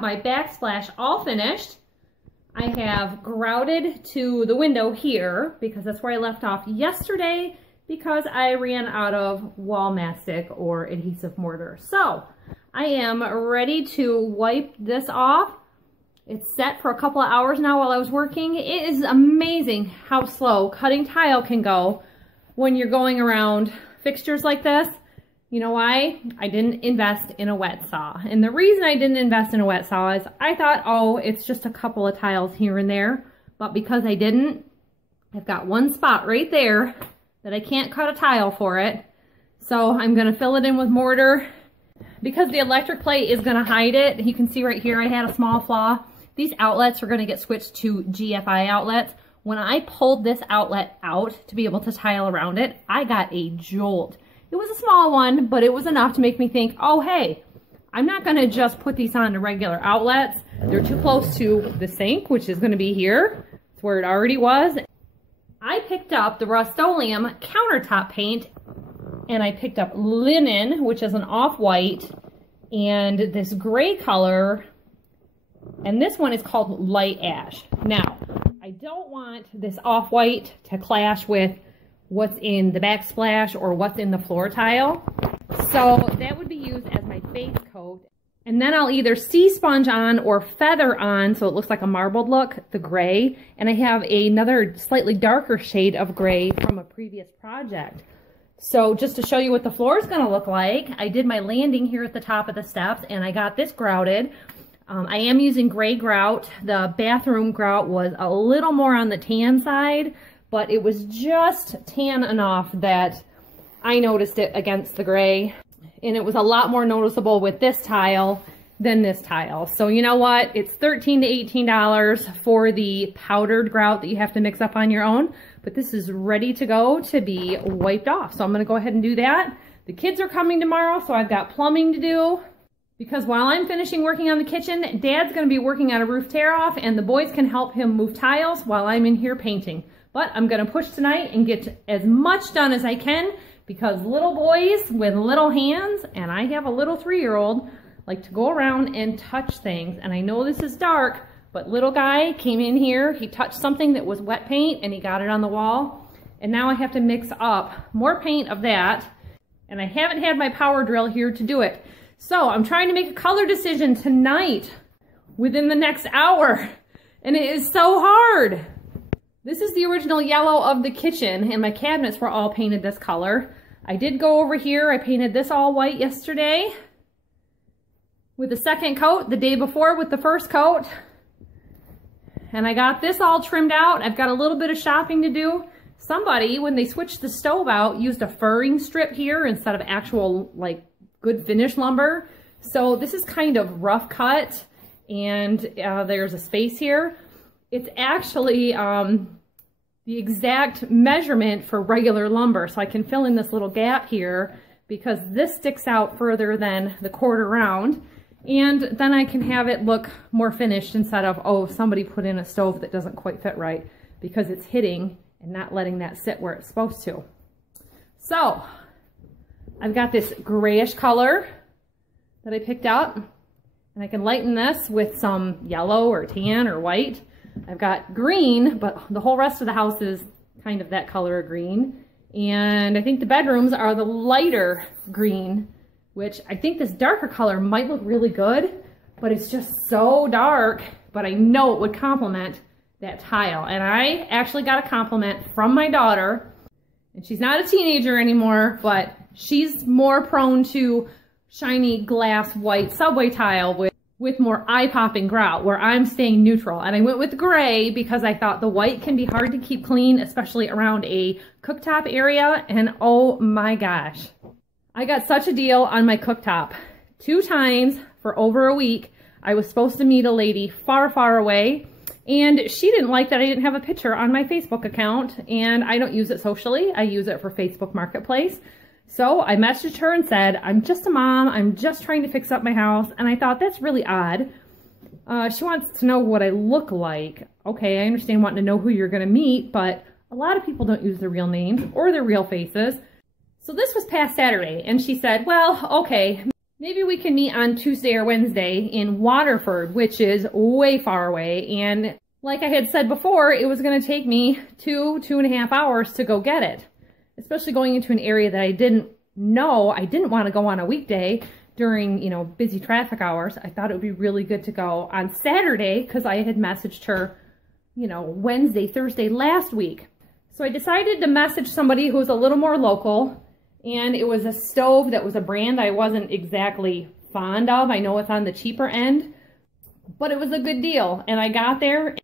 My backsplash all finished. I have grouted to the window here because that's where I left off yesterday because I ran out of wall mastic or adhesive mortar. So I am ready to wipe this off. It's set for a couple of hours now while I was working. It is amazing how slow cutting tile can go when you're going around fixtures like this. You know why? I didn't invest in a wet saw. And the reason I didn't invest in a wet saw is I thought, oh, it's just a couple of tiles here and there. But because I didn't, I've got one spot right there that I can't cut a tile for it. So I'm gonna fill it in with mortar. Because the electric plate is gonna hide it, you can see right here I had a small flaw. These outlets are gonna get switched to GFI outlets. When I pulled this outlet out to be able to tile around it, I got a jolt. It was a small one, but it was enough to make me think, oh, hey, I'm not going to just put these on to regular outlets. They're too close to the sink, which is going to be here. It's where it already was. I picked up the Rust-Oleum countertop paint and I picked up linen, which is an off-white, and this gray color, and this one is called light ash. Now, I don't want this off-white to clash with what's in the backsplash or what's in the floor tile. So that would be used as my base coat. And then I'll either sea sponge on or feather on, so it looks like a marbled look, the gray. And I have another slightly darker shade of gray from a previous project. So just to show you what the floor is going to look like, I did my landing here at the top of the steps, and I got this grouted. I am using gray grout. The bathroom grout was a little more on the tan side, but it was just tan enough that I noticed it against the gray. And it was a lot more noticeable with this tile than this tile. So you know what? It's $13 to $18 for the powdered grout that you have to mix up on your own. But this is ready to go to be wiped off. So I'm gonna go ahead and do that. The kids are coming tomorrow, so I've got plumbing to do. Because while I'm finishing working on the kitchen, Dad's gonna be working on a roof tear-off, and the boys can help him move tiles while I'm in here painting. But I'm gonna push tonight and get as much done as I can, because little boys with little hands, and I have a little 3-year-old, like to go around and touch things. And I know this is dark, but little guy came in here, he touched something that was wet paint and he got it on the wall. And now I have to mix up more paint of that. And I haven't had my power drill here to do it. So I'm trying to make a color decision tonight within the next hour. And it is so hard. This is the original yellow of the kitchen, and my cabinets were all painted this color. I did go over here, I painted this all white yesterday with the second coat, the day before with the first coat. And I got this all trimmed out. I've got a little bit of shopping to do. Somebody, when they switched the stove out, used a furring strip here instead of actual, like, good finish lumber. So this is kind of rough cut, and there's a space here. It's actually the exact measurement for regular lumber, so I can fill in this little gap here because this sticks out further than the quarter round, and then I can have it look more finished instead of, oh, somebody put in a stove that doesn't quite fit right, because it's hitting and not letting that sit where it's supposed to. So I've got this grayish color that I picked up, and I can lighten this with some yellow or tan or white. I've got green, but the whole rest of the house is kind of that color of green. And I think the bedrooms are the lighter green, which I think this darker color might look really good, but it's just so dark, but I know it would complement that tile. And I actually got a compliment from my daughter, and she's not a teenager anymore, but she's more prone to shiny glass white subway tile with more eye-popping grout, where I'm staying neutral. And I went with gray because I thought the white can be hard to keep clean, especially around a cooktop area. And oh my gosh, I got such a deal on my cooktop. 2 times for over a week, I was supposed to meet a lady far, far away, and she didn't like that I didn't have a picture on my Facebook account, and I don't use it socially. I use it for Facebook Marketplace. So I messaged her and said, I'm just a mom, I'm just trying to fix up my house. And I thought, that's really odd. She wants to know what I look like. Okay, I understand wanting to know who you're gonna meet, but a lot of people don't use their real names or their real faces. So this was past Saturday, and she said, well, okay, maybe we can meet on Tuesday or Wednesday in Waterford, which is way far away. And like I had said before, it was gonna take me 2.5 hours to go get it. Especially going into an area that I didn't know. I didn't want to go on a weekday during, you know, busy traffic hours. I thought it would be really good to go on Saturday because I had messaged her, you know, Wednesday, Thursday last week. So I decided to message somebody who was a little more local, and it was a stove that was a brand I wasn't exactly fond of. I know it's on the cheaper end, but it was a good deal. And I got there,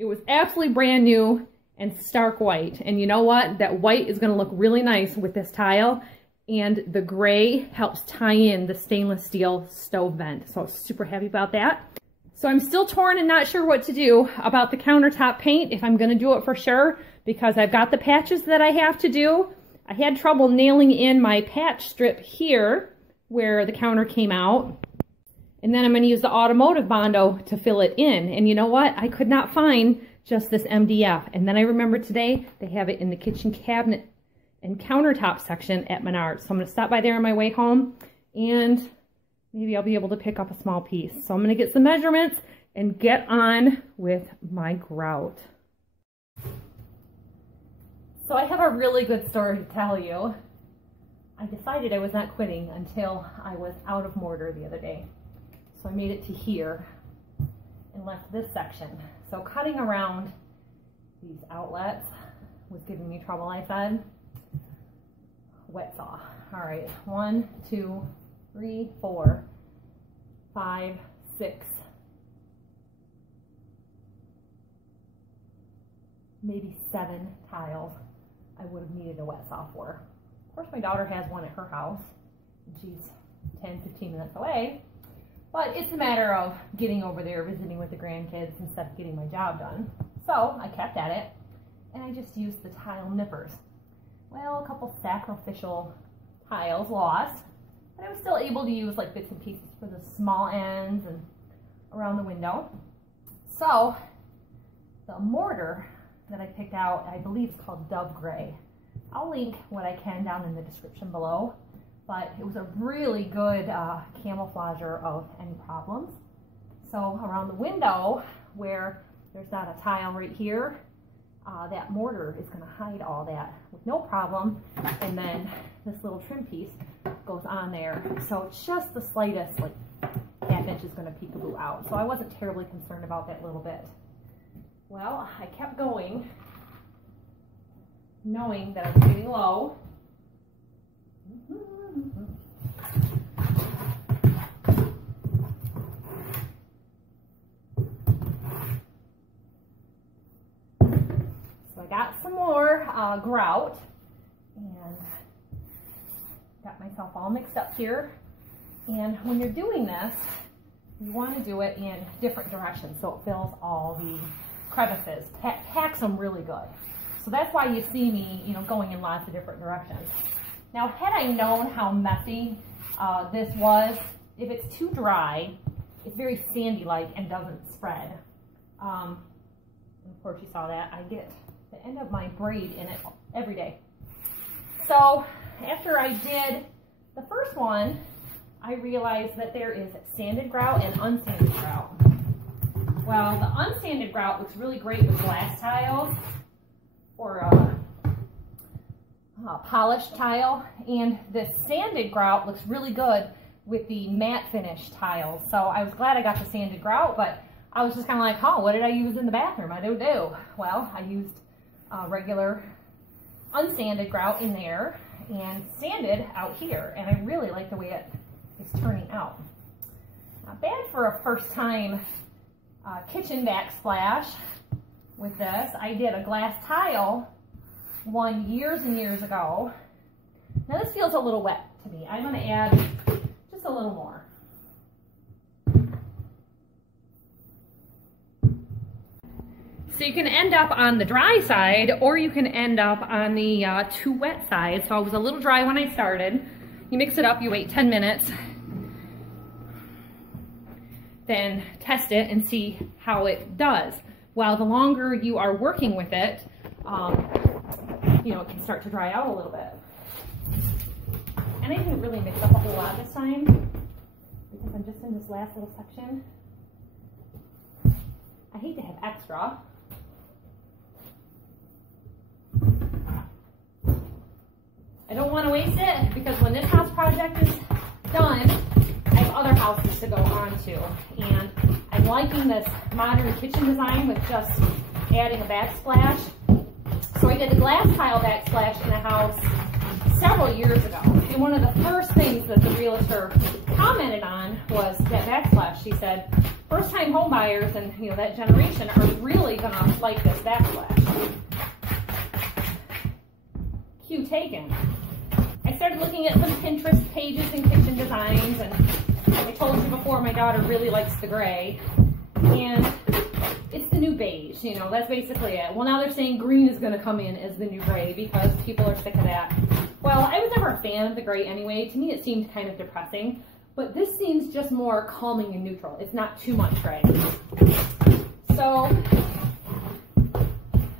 it was absolutely brand new and stark white. And you know what? That white is gonna look really nice with this tile, and the gray helps tie in the stainless steel stove vent. So I'm super happy about that. So I'm still torn and not sure what to do about the countertop paint, if I'm gonna do it for sure, because I've got the patches that I have to do. I had trouble nailing in my patch strip here where the counter came out. And then I'm gonna use the automotive Bondo to fill it in. And you know what? I could not find just this MDF. And then I remembered today they have it in the kitchen cabinet and countertop section at Menards. So I'm going to stop by there on my way home, and maybe I'll be able to pick up a small piece. So I'm going to get some measurements and get on with my grout. So I have a really good story to tell you. I decided I was not quitting until I was out of mortar the other day. So I made it to here and left this section. So cutting around these outlets was giving me trouble, I said. Wet saw. All right, 1, 2, 3, 4, 5, 6, maybe 7 tiles I would have needed a wet saw for. Of course, my daughter has one at her house, and she's 10, 15 minutes away, but it's a matter of getting over there, visiting with the grandkids instead of getting my job done. So I kept at it, and I just used the tile nippers. Well, a couple sacrificial tiles lost, but I was still able to use like bits and pieces for the small ends and around the window. So the mortar that I picked out, I believe it's called Dove Gray. I'll link what I can down in the description below, but it was a really good camouflager of any problems. So around the window where there's not a tile right here, that mortar is going to hide all that with no problem, and then this little trim piece goes on there. So it's just the slightest, like ½ inch is going to peekaboo out. So I wasn't terribly concerned about that little bit. Well, I kept going, knowing that I was getting low. So I got some more grout and got myself all mixed up here. And when you're doing this, you want to do it in different directions so it fills all the crevices, packs them really good. So that's why you see me, going in lots of different directions. Now, had I known how messy this was, if it's too dry, it's very sandy-like and doesn't spread. And of course, you saw that. I get the end of my braid in it every day. So after I did the first one, I realized that there is sanded grout and unsanded grout. Well, the unsanded grout looks really great with glass tiles or a polished tile, and the sanded grout looks really good with the matte finish tiles. So I was glad I got the sanded grout, but I was just kind of like, oh, what did I use in the bathroom? I don't know. Well, I used regular unsanded grout in there and sanded out here, and I really like the way it is turning out. Not bad for a first time kitchen backsplash with this. I did a glass tile one years and years ago. Now this feels a little wet to me. I'm going to add just a little more. So you can end up on the dry side, or you can end up on the too wet side. So I was a little dry when I started. You mix it up, you wait 10 minutes, then test it and see how it does. Well, the longer you are working with it, it can start to dry out a little bit. And I didn't really mix up a whole lot this time because I'm just in this last little section. I hate to have extra. I don't want to waste it because when this house project is done, I have other houses to go on to, and I'm liking this modern kitchen design with just adding a backsplash. So I did a glass tile backsplash in a house several years ago, and one of the first things that the realtor commented on was that backsplash. She said, first-time home buyers and that generation are really gonna like this backsplash. Cue taken. I started looking at some Pinterest pages and kitchen designs, and I told you before, my daughter really likes the gray, and it's the new beige, that's basically it. Well, now they're saying green is going to come in as the new gray because people are sick of that. Well, I was never a fan of the gray anyway. To me, it seemed kind of depressing, but this seems just more calming and neutral. It's not too much gray. So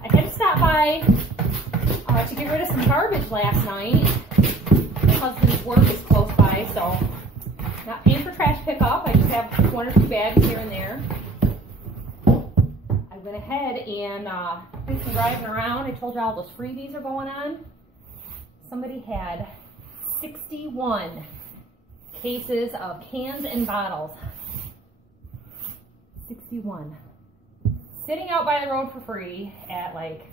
I had to stop by to get rid of some garbage last night. My husband's work is close by, so not paying for trash pickup. I just have 1 or 2 bags here and there. I went ahead and did some driving around. I told you all those freebies are going on. Somebody had 61 cases of cans and bottles. 61. Sitting out by the road for free at like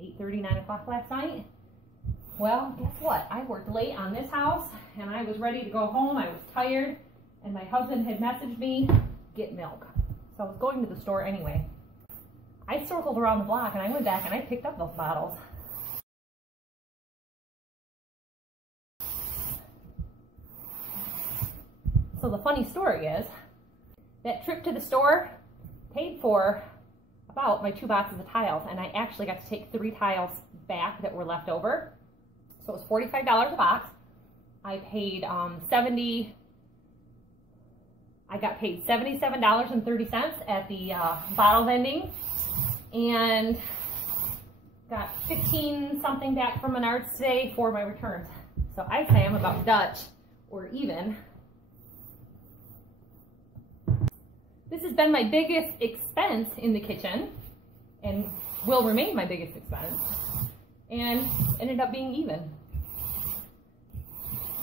8:30, 9 o'clock last night. Well, guess what? I worked late on this house and I was ready to go home. I was tired and my husband had messaged me, get milk. So I was going to the store anyway. I circled around the block and I went back and I picked up those bottles. So the funny story is, that trip to the store paid for about my 2 boxes of tiles, and I actually got to take 3 tiles back that were left over. So it was $45 a box. I paid I got paid $77.30 at the bottle vending, and got 15 something back from Menards today for my returns. So I say I'm about Dutch or even. This has been my biggest expense in the kitchen and will remain my biggest expense, and ended up being even.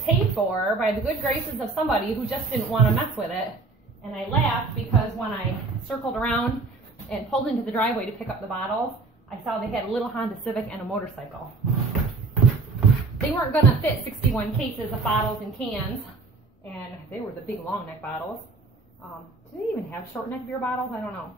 Paid for by the good graces of somebody who just didn't want to mess with it. And I laughed because when I circled around and pulled into the driveway to pick up the bottles, I saw they had a little Honda Civic and a motorcycle. They weren't going to fit 61 cases of bottles and cans, and they were the big long neck bottles. Do they even have short neck beer bottles? I don't know.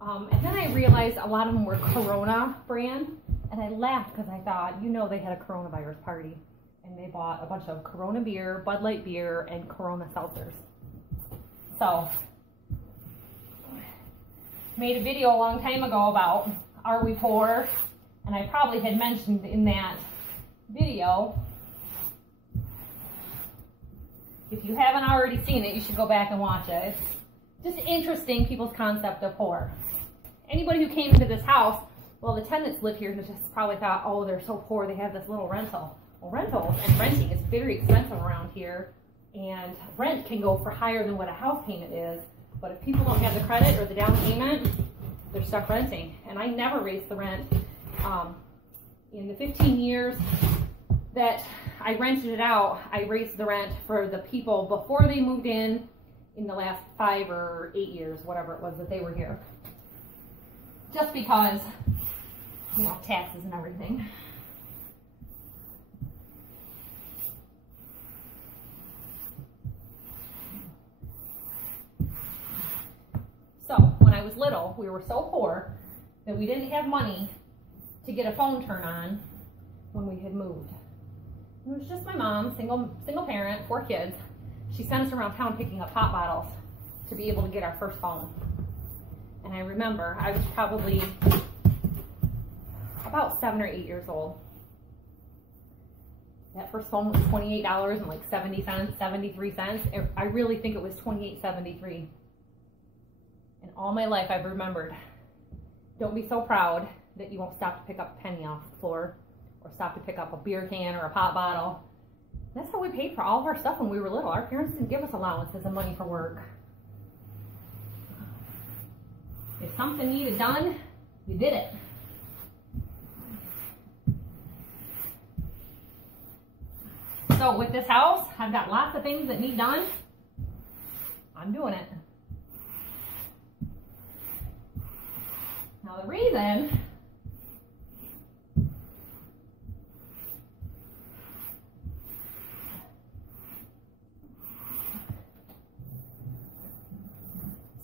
And then I realized a lot of them were Corona brand, and I laughed because I thought, you know, they had a coronavirus party, and they bought a bunch of Corona beer, Bud Light beer, and Corona seltzers. So, made a video a long time ago about, are we poor? And I probably had mentioned in that video, if you haven't already seen it, you should go back and watch it. It's just interesting, people's concept of poor. Anybody who came into this house, well, the tenants live here, and just probably thought, oh, they're so poor, they have this little rental. Well, rentals and renting is very expensive around here, and rent can go for higher than what a house payment is. But if people don't have the credit or the down payment, they're stuck renting. And I never raised the rent. In the 15 years that I rented it out, I raised the rent for the people before they moved in the last 5 or 8 years, whatever it was that they were here. Just because, you know, taxes and everything. So when I was little, we were so poor that we didn't have money to get a phone turn on when we had moved. It was just my mom, single parent, 4 kids. She sent us around town picking up hot bottles to be able to get our first phone. And I remember I was probably about 7 or 8 years old. That first phone was $28 and like 70 cents, 73 cents. I really think it was $28.73. And all my life I've remembered, don't be so proud that you won't stop to pick up a penny off the floor or stop to pick up a beer can or a pop bottle. That's how we paid for all of our stuff when we were little. Our parents didn't give us allowances of money for work. If something needed done, you did it. So with this house, I've got lots of things that need done. I'm doing it. Now the reason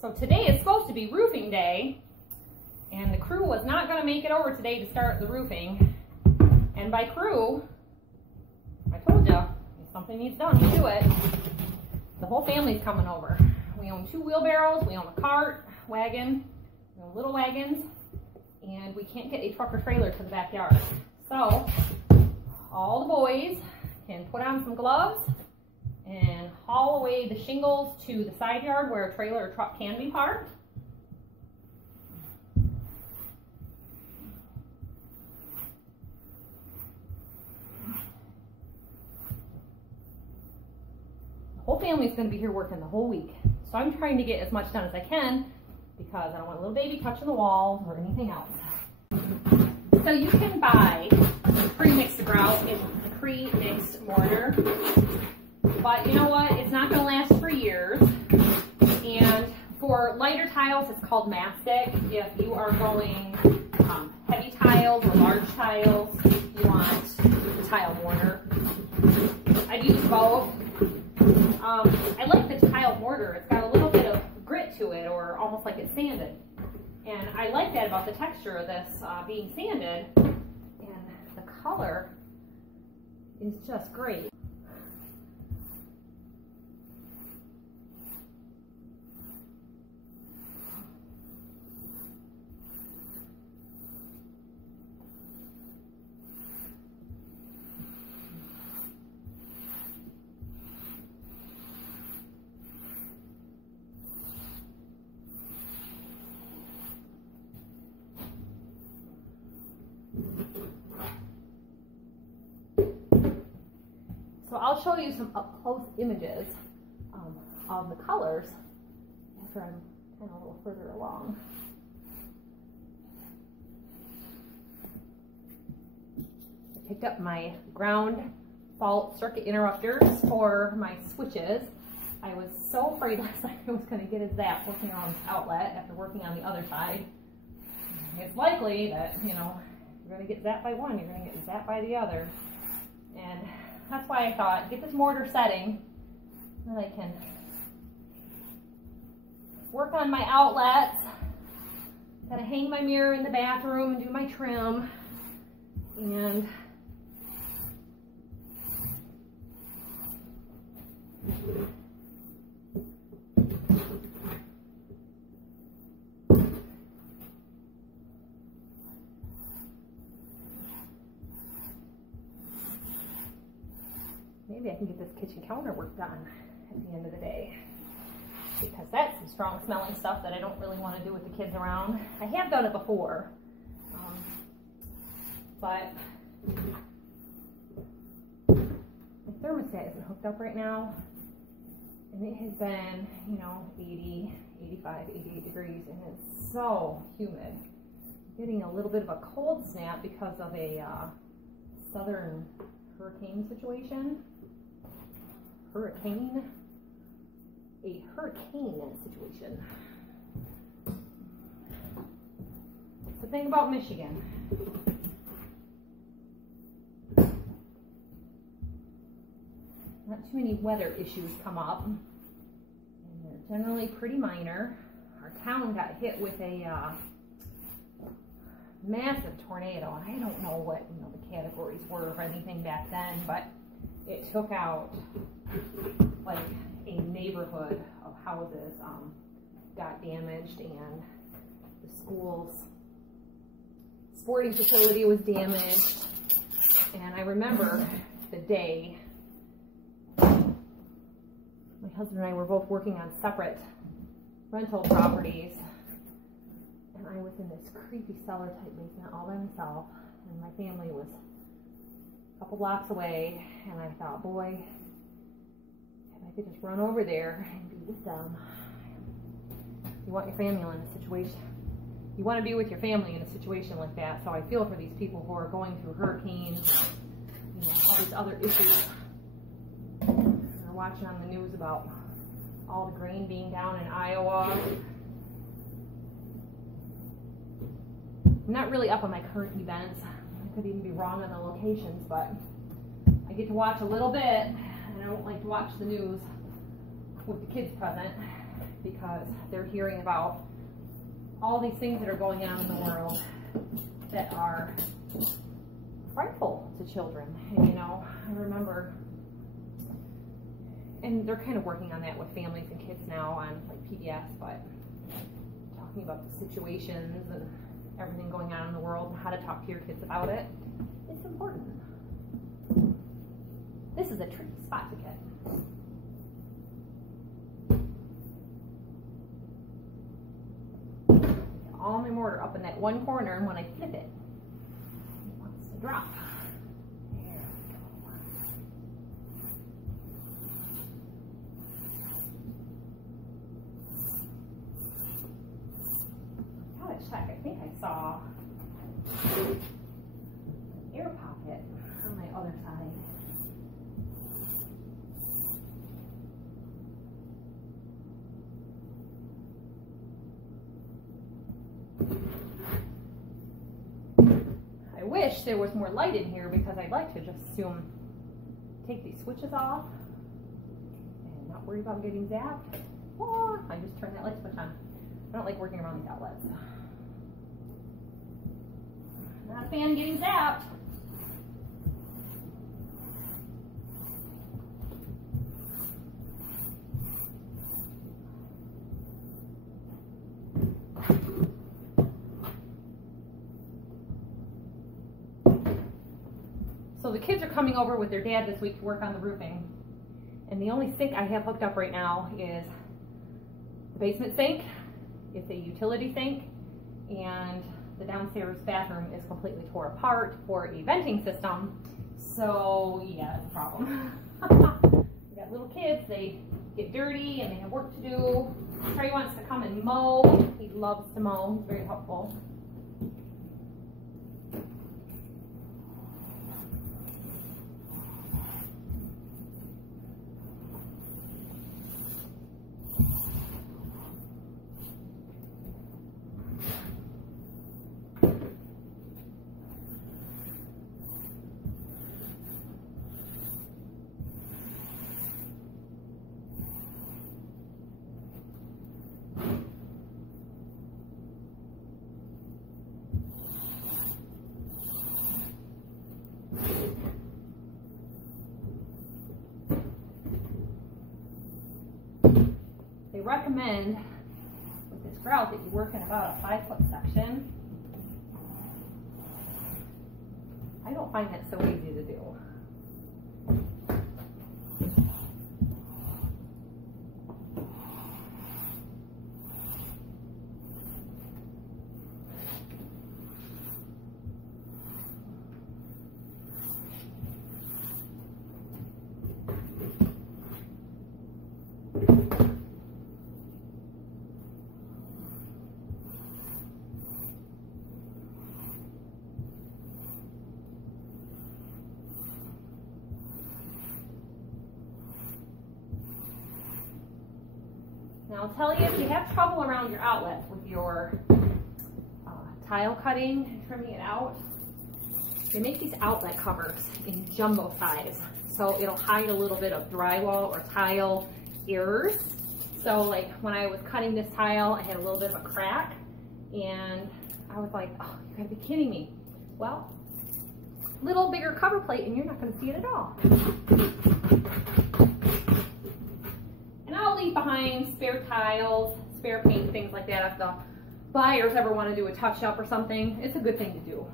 so today is supposed to be roofing day, and the crew was not going to make it over today to start the roofing. And by crew, I told you, if something needs done, we do it. The whole family's coming over. We own 2 wheelbarrows, we own a cart, wagon, we own little wagons, and we can't get a truck or trailer to the backyard. So all the boys can put on some gloves and haul away the shingles to the side yard where a trailer or truck can be parked. whole family's going to be here working the whole week. So I'm trying to get as much done as I can because I don't want a little baby touching the walls or anything else. So you can buy pre-mixed grout in the pre-mixed mortar. But you know what? It's not going to last for years. And for lighter tiles, it's called mastic. If you are going heavy tiles or large tiles, you want the tile mortar. I've used both. I like the tile mortar. It's got a little bit of grit to it, or almost like it's sanded. And I like that about the texture of this being sanded. And the color is just great. So I'll show you some up-close images of the colors after I'm kind of a little further along. I picked up my ground fault circuit interrupters for my switches. I was so afraid last night I was going to get a zap working on this outlet after working on the other side. It's likely that, you know, you're going to get zapped by one, you're going to get zapped by the other. And that's why I thought, get this mortar setting, then I can work on my outlets. Gotta hang my mirror in the bathroom and do my trim. And maybe I can get this kitchen counter work done at the end of the day, because that's some strong smelling stuff that I don't really want to do with the kids around. I have done it before, but my thermostat isn't hooked up right now, and it has been, you know, 80, 85, 88 degrees, and it's so humid. I'm getting a little bit of a cold snap because of a southern hurricane situation. A hurricane situation. It's the thing about Michigan. Not too many weather issues come up, and they're generally pretty minor. Our town got hit with a massive tornado. I don't know what, you know, the categories were or anything back then, but it took out like a neighborhood of houses, got damaged, and the school's sporting facility was damaged. And I remember the day my husband and I were both working on separate rental properties, and I was in this creepy cellar type basement all by myself, and my family was a couple blocks away, and I thought, boy, if I could just run over there and be with them. You want your family in a situation, you want to be with your family in a situation like that. So I feel for these people who are going through hurricanes, you know, all these other issues. They're watching on the news about all the grain being down in Iowa. I'm not really up on my current events. I could even be wrong on the locations, but I get to watch a little bit, and I don't like to watch the news with the kids present, because they're hearing about all these things that are going on in the world that are frightful to children. And you know, I remember, and they're kind of working on that with families and kids now on like PBS, but talking about the situations and everything going on in the world and how to talk to your kids about it, it's important. This is a tricky spot to get. All my mortar up in that one corner, and when I flip it, it wants to drop. There we go. there was more light in here because I'd like to just assume take these switches off and not worry about getting zapped. Or I just turn that light switch on. I don't like working around these outlets. Not a fan of getting zapped. So the kids are coming over with their dad this week to work on the roofing. And the only sink I have hooked up right now is the basement sink. It's a utility sink. And the downstairs bathroom is completely tore apart for a venting system. So yeah, it's a problem. We got little kids, they get dirty and they have work to do. Trey wants to come and mow. He loves to mow, he's very helpful. They recommend with this grout that you work in about a 5-foot section. I don't find that so easy to do. Now I'll tell you, if you have trouble around your outlets with your tile cutting and trimming it out, they make these outlet covers in jumbo size. So it'll hide a little bit of drywall or tile errors. So like when I was cutting this tile, I had a little bit of a crack and I was like, oh, you gotta be kidding me. Well, little bigger cover plate and you're not gonna see it at all. I'll leave behind spare tiles, spare paint, things like that if the buyers ever want to do a touch-up or something. It's a good thing to do.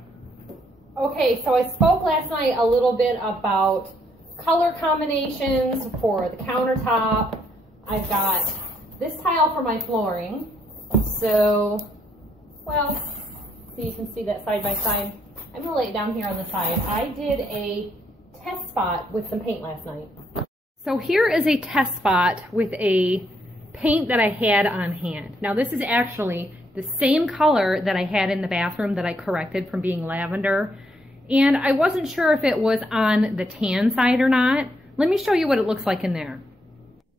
Okay, so I spoke last night a little bit about color combinations for the countertop. I've got this tile for my flooring. So, well, so you can see that side by side. I'm going to lay it down here on the side. I did a test spot with some paint last night. So here is a test spot with a paint that I had on hand. Now this is actually the same color that I had in the bathroom that I corrected from being lavender. And I wasn't sure if it was on the tan side or not. Let me show you what it looks like in there.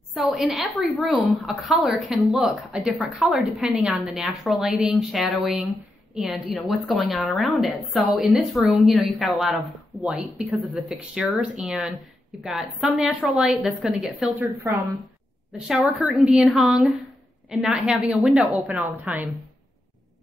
So in every room, a color can look a different color depending on the natural lighting, shadowing, and what's going on around it. So in this room, you've got a lot of white because of the fixtures, and you've got some natural light that's going to get filtered from the shower curtain being hung and not having a window open all the time.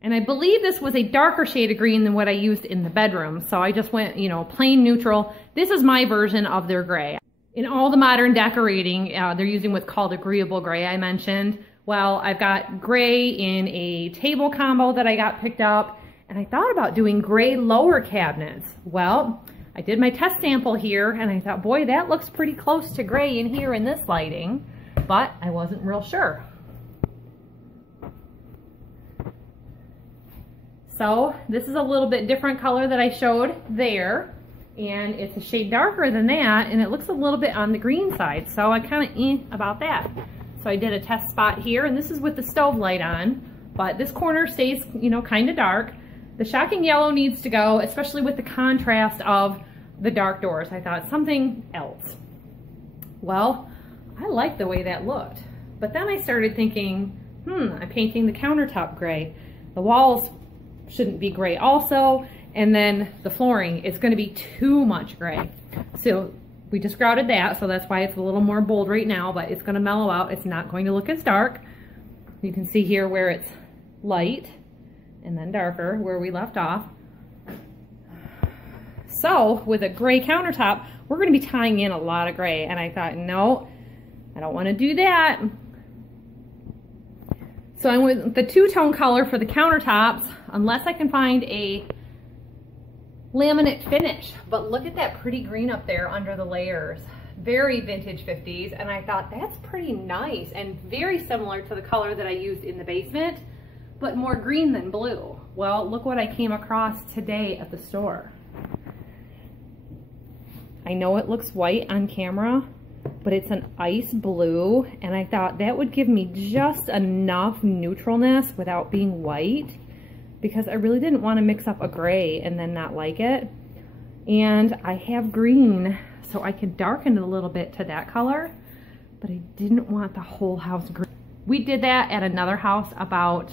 And I believe this was a darker shade of green than what I used in the bedroom. So I just went, plain neutral. This is my version of their gray. In all the modern decorating, they're using what's called agreeable gray, I mentioned. Well, I've got gray in a table combo that I got picked up, and I thought about doing gray lower cabinets. Well, I did my test sample here and I thought, boy, that looks pretty close to gray in here in this lighting, but I wasn't real sure. So this is a little bit different color that I showed there, and it's a shade darker than that, and it looks a little bit on the green side, so I kind of about that. So I did a test spot here, and this is with the stove light on, but this corner stays, kind of dark. The shocking yellow needs to go, especially with the contrast of the dark doors. I thought something else. Well, I liked the way that looked. But then I started thinking, I'm painting the countertop gray. The walls shouldn't be gray also. And then the flooring, it's gonna be too much gray. So we just grouted that, so that's why it's a little more bold right now, but it's gonna mellow out. It's not going to look as dark. You can see here where it's light and then darker where we left off. So with a gray countertop, we're gonna be tying in a lot of gray, and I thought, no, I don't wanna do that. So I went with the two-tone color for the countertops, unless I can find a laminate finish. But look at that pretty green up there under the layers. Very vintage 50s, and I thought that's pretty nice and very similar to the color that I used in the basement, but more green than blue. Well, look what I came across today at the store. I know it looks white on camera, but it's an ice blue, and I thought that would give me just enough neutralness without being white, because I really didn't want to mix up a gray and then not like it. And I have green, so I could darken it a little bit to that color, but I didn't want the whole house green. We did that at another house about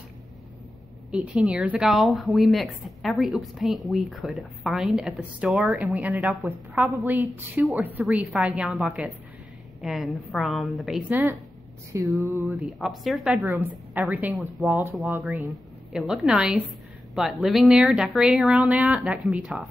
18 years ago. We mixed every oops paint we could find at the store, and we ended up with probably 2 or 3 5-gallon buckets. And from the basement to the upstairs bedrooms, everything was wall-to-wall green. It looked nice, but living there, decorating around that can be tough.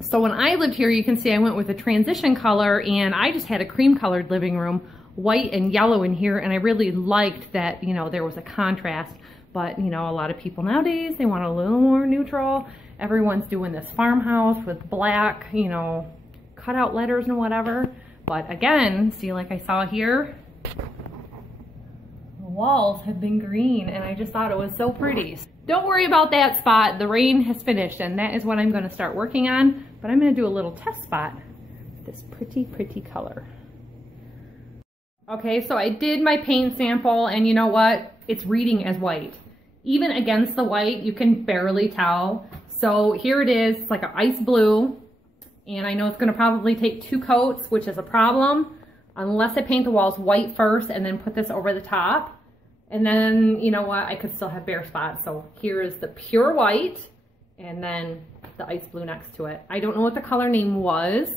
So when I lived here, you can see I went with a transition color, and I just had a cream colored living room, white and yellow in here, and I really liked that, you know, there was a contrast. But, you know, a lot of people nowadays, they want a little more neutral. Everyone's doing this farmhouse with black, you know, cutout letters and whatever. But again, see, like I saw here, the walls have been green, and I just thought it was so pretty. Don't worry about that spot. The rain has finished, and that is what I'm gonna start working on. But I'm gonna do a little test spot with this pretty, pretty color. Okay, so I did my paint sample, and you know what? It's reading as white. Even against the white, you can barely tell. So here it is, it's like an ice blue. And I know it's gonna probably take 2 coats, which is a problem, unless I paint the walls white first and then put this over the top. And then, you know what, I could still have bare spots. So here is the pure white, and then the ice blue next to it. I don't know what the color name was.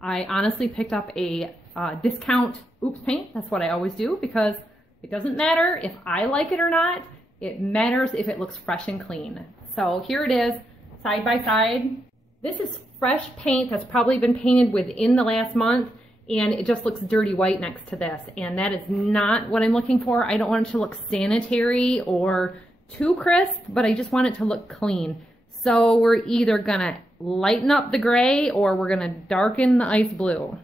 I honestly picked up a discount oops paint. That's what I always do, because it doesn't matter if I like it or not. It matters if it looks fresh and clean. So here it is, side by side. This is fresh paint that's probably been painted within the last month, and it just looks dirty white next to this. And that is not what I'm looking for. I don't want it to look sanitary or too crisp, but I just want it to look clean. So we're either gonna lighten up the gray or we're gonna darken the ice blue.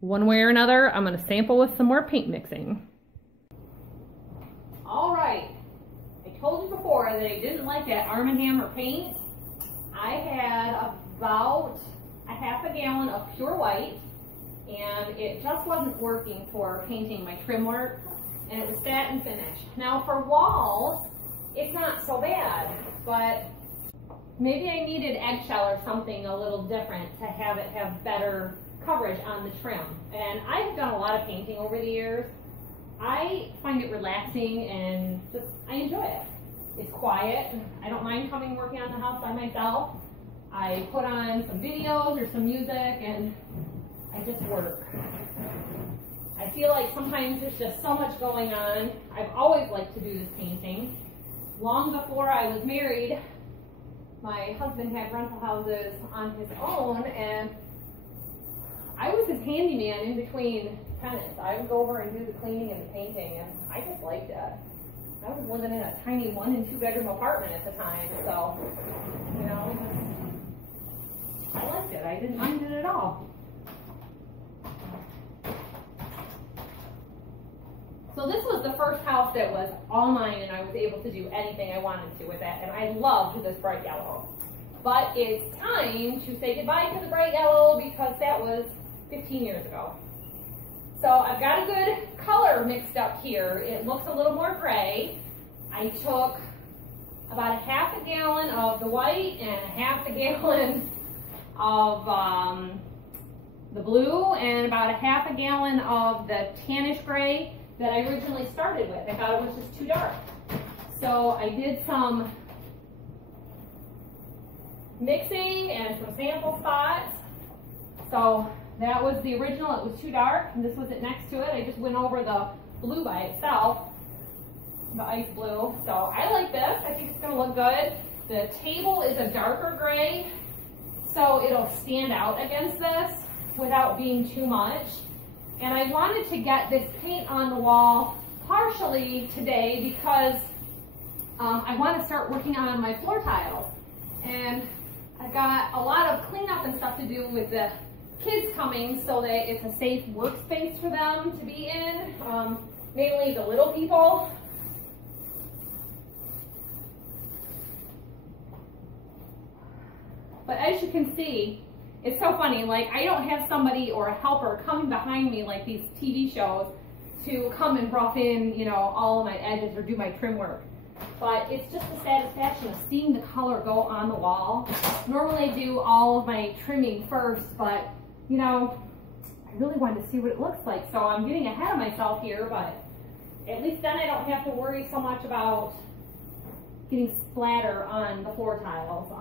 One way or another, I'm gonna sample with some more paint mixing. All right, I told you before that I didn't like that Arm & Hammer paint. I had about a half a gallon of pure white, and it just wasn't working for painting my trim work, and it was satin finish. Now for walls, it's not so bad, but maybe I needed eggshell or something a little different to have it have better coverage on the trim. And I've done a lot of painting over the years. I find it relaxing, and just, I enjoy it. It's quiet. I don't mind coming working on the house by myself. I put on some videos or some music, and I just work. I feel like sometimes there's just so much going on. I've always liked to do this painting. Long before I was married, my husband had rental houses on his own, and I was his handyman in between tenants. I would go over and do the cleaning and the painting, and I just liked it. I was living in a tiny 1- and 2-bedroom apartment at the time, so, you know, I liked it. I didn't mind it at all. So this was the first house that was all mine, and I was able to do anything I wanted to with it, and I loved this bright yellow. But it's time to say goodbye to the bright yellow, because that was 15 years ago. So I've got a good color mixed up here. It looks a little more gray. I took about a half a gallon of the white and a half a gallon of the blue, and about a half a gallon of the tannish gray that I originally started with. I thought it was just too dark. So I did some mixing and some sample spots. So that was the original. It was too dark, and this was it next to it. I just went over the blue by itself, the ice blue. So I like this. I think it's going to look good. The table is a darker gray, so it'll stand out against this without being too much. And I wanted to get this paint on the wall partially today because I want to start working on my floor tiles. And I've got a lot of cleanup and stuff to do with the kids coming so that it's a safe workspace for them to be in, mainly the little people. But as you can see, it's so funny, like I don't have somebody or a helper coming behind me like these TV shows to come and rough in, you know, all of my edges or do my trim work. But it's just the satisfaction of seeing the color go on the wall. Normally I do all of my trimming first, but you know, I really wanted to see what it looks like. So I'm getting ahead of myself here, but at least then I don't have to worry so much about getting splatter on the floor tiles.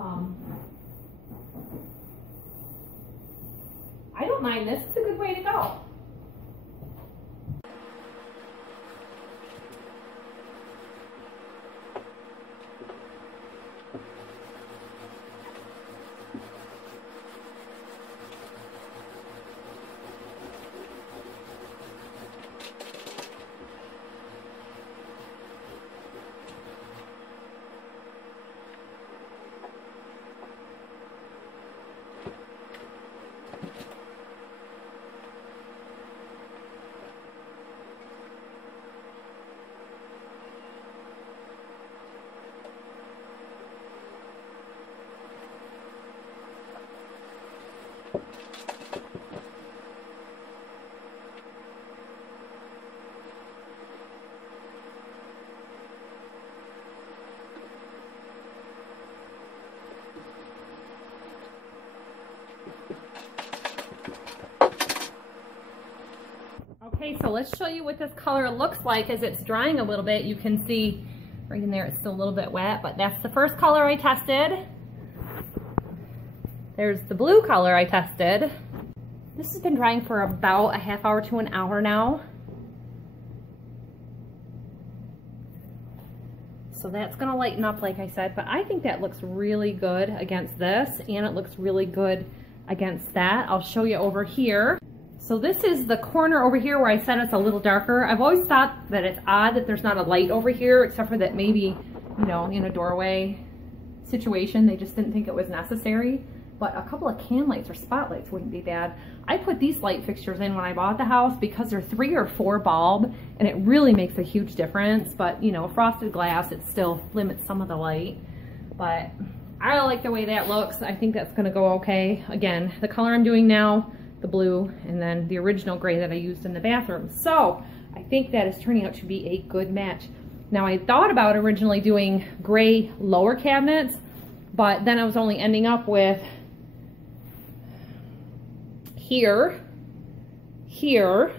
I don't mind this. It's a good way to go. Okay, so let's show you what this color looks like as it's drying a little bit. You can see right in there it's still a little bit wet, but that's the first color I tested. There's the blue color I tested. This has been drying for about a half hour to an hour now. So that's gonna lighten up like I said, but I think that looks really good against this, and it looks really good against that. I'll show you over here. So this is the corner over here where I said it's a little darker. I've always thought that it's odd that there's not a light over here, except for that maybe, you know, in a doorway situation, they just didn't think it was necessary. But a couple of can lights or spotlights wouldn't be bad. I put these light fixtures in when I bought the house because they're 3 or 4 bulb, and it really makes a huge difference. But, you know, frosted glass, it still limits some of the light. But I like the way that looks. I think that's gonna go okay. Again, the color I'm doing now, the blue, and then the original gray that I used in the bathroom. So I think that is turning out to be a good match. Now I thought about originally doing gray lower cabinets, but then I was only ending up with here, here,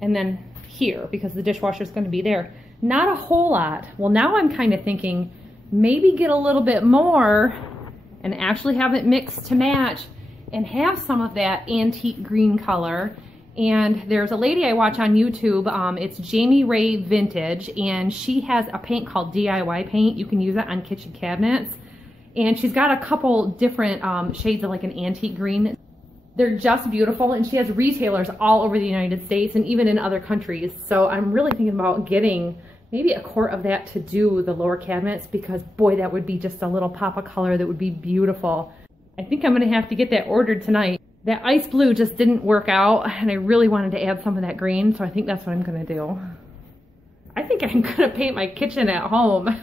and then here, because the dishwasher is going to be there. Not a whole lot. Well, now I'm kind of thinking maybe get a little bit more and actually have it mixed to match and have some of that antique green color. And there's a lady I watch on YouTube, it's Jamie Ray Vintage, and she has a paint called DIY paint. You can use it on kitchen cabinets. And she's got a couple different shades of like an antique green. They're just beautiful, and she has retailers all over the United States and even in other countries. So I'm really thinking about getting maybe a quart of that to do the lower cabinets, because boy, that would be just a little pop of color that would be beautiful. I think I'm gonna have to get that ordered tonight. That ice blue just didn't work out, and I really wanted to add some of that green, so I think that's what I'm gonna do. I think I'm gonna paint my kitchen at home.